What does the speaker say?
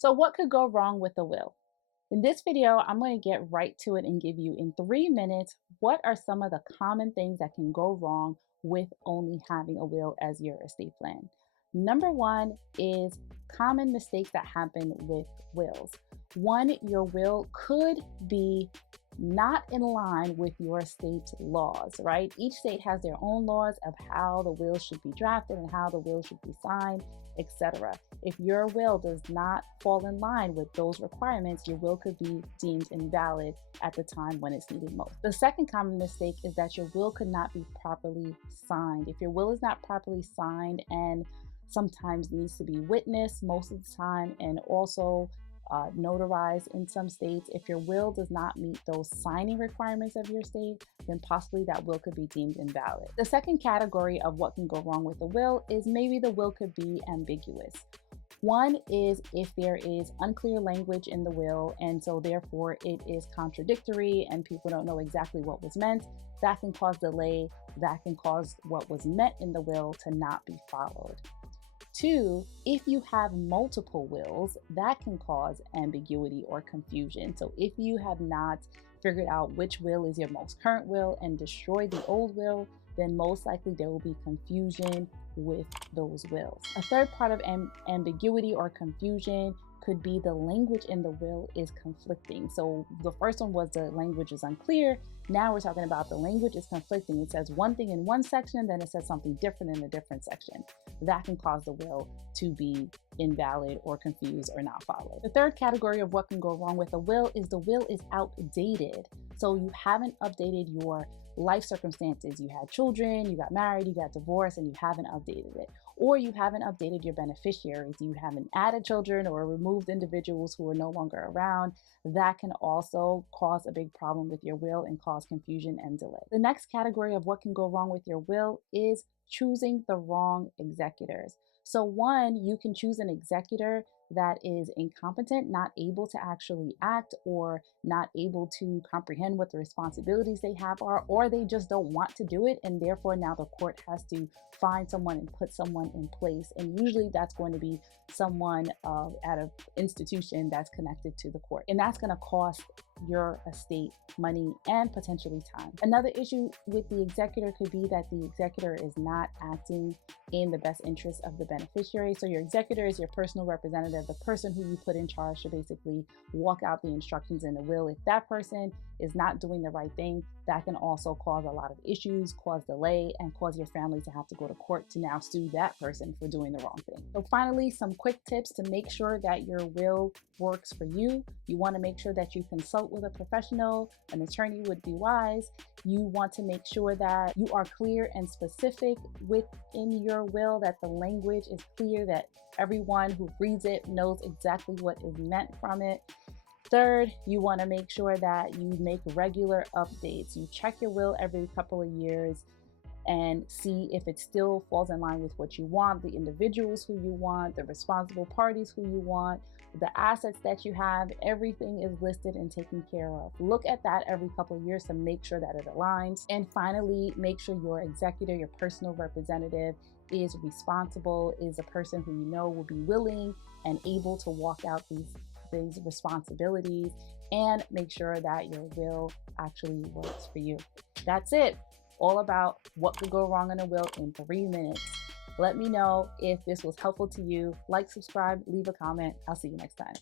So what could go wrong with a will? In this video, I'm going to get right to it and give you in 3 minutes what are some of the common things that can go wrong with only having a will as your estate plan. Number one is common mistakes that happen with wills. One, your will could be not in line with your state's laws, right? Each state has their own laws of how the will should be drafted and how the will should be signed, etc. If your will does not fall in line with those requirements, your will could be deemed invalid at the time when it's needed most. The second common mistake is that your will could not be properly signed. If your will is not properly signed and sometimes needs to be witnessed most of the time and also notarized in some states. If your will does not meet those signing requirements of your state, then possibly that will could be deemed invalid. The second category of what can go wrong with a will is maybe the will could be ambiguous. One is if there is unclear language in the will, and so therefore it is contradictory and people don't know exactly what was meant. That can cause delay, that can cause what was meant in the will to not be followed. Two, if you have multiple wills, that can cause ambiguity or confusion. So if you have not figured out which will is your most current will and destroyed the old will, then most likely there will be confusion with those wills. A third part of ambiguity or confusion could be the language in the will is conflicting. So the first one was the language is unclear. Now we're talking about the language is conflicting. It says one thing in one section, then it says something different in a different section. That can cause the will to be invalid or confused or not followed. The third category of what can go wrong with a will is the will is outdated. So you haven't updated your life circumstances. You had children, you got married, you got divorced, and you haven't updated it. Or you haven't updated your beneficiaries. You haven't added children or removed individuals who are no longer around. That can also cause a big problem with your will and cause confusion and delay. The next category of what can go wrong with your will is choosing the wrong executors. So one, you can choose an executor that is incompetent, not able to actually act, or not able to comprehend what the responsibilities they have are, or they just don't want to do it. And therefore now the court has to find someone and put someone in place. And usually that's going to be someone at an institution that's connected to the court. And that's going to cost your estate money and potentially time. Another issue with the executor could be that the executor is not acting in the best interest of the beneficiary. So your executor is your personal representative, the person who you put in charge to basically walk out the instructions in the will. If that person is not doing the right thing, that can also cause a lot of issues, cause delay, and cause your family to have to go to court to now sue that person for doing the wrong thing. So finally, some quick tips to make sure that your will works for you. You want to make sure that you consult with a professional. An attorney would be wise. You want to make sure that you are clear and specific within your will, that the language is clear, that everyone who reads it knows exactly what is meant from it. Third, you want to make sure that you make regular updates. You check your will every couple of years and see if it still falls in line with what you want, the individuals who you want, the responsible parties who you want, the assets that you have, everything is listed and taken care of. Look at that every couple of years to make sure that it aligns. And finally, make sure your executor, your personal representative, is responsible, is a person who you know will be willing and able to walk out these responsibilities, and make sure that your will actually works for you. That's it. All about what could go wrong in a will in 3 minutes. Let me know if this was helpful to you. Like, subscribe, leave a comment. I'll see you next time.